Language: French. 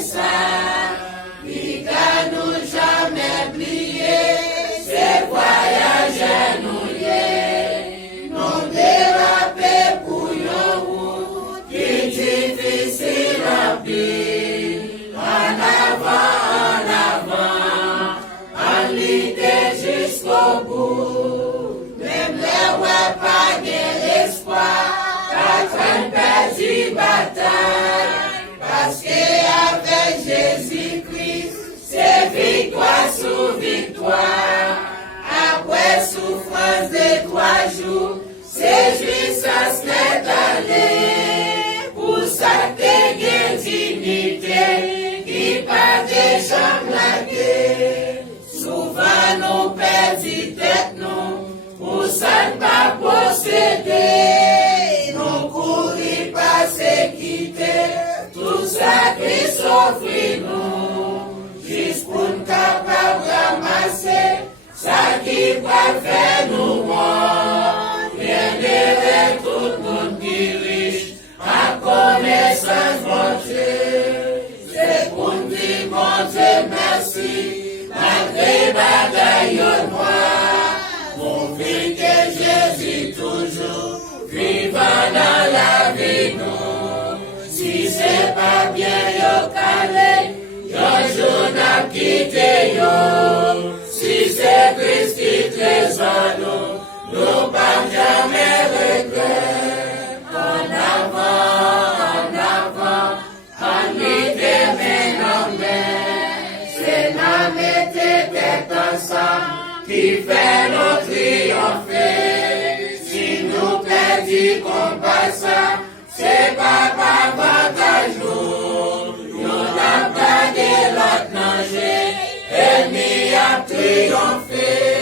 ça, il va nous jamais oublier, c'est voyager nous lier, non déraper pour nous, qui difficile à vivre, en avant, en lutter jusqu'au bout, même les ouais pas l'espoir, pas perdu bataille, parce qu'avec Jésus-Christ, c'est victoire sur victoire. Après souffrance de 3 jours, c'est jouissance n'est allée. Pour ça que dignité, qui pas de jambes laguées. Souvent nous perdons tête nous, pour ça ne pas posséder. Nous courir pas se quitter, tout ça qui s'offre nous, juste pour nous capables ramasser, ça qui va faire nous morts. Bien tout le monde qui riche, à connaissance mon Dieu, c'est pour nous dire mon Dieu merci, malgré bagaille moi, mon vie que Jésus toujours, vivant dans la vie nous. Si c'est pas bien yo calé, yo jour n'a quitté yo. Si c'est Christ qui trésor nous pas jamais regret. En avant, en lutter main en main. C'est la mettre tête ensemble qui fait nous triompher. Si nous perdons combat, c'est pas avantage nous. Nous n'avons pas de l'autre danger, ennemi a triomphé.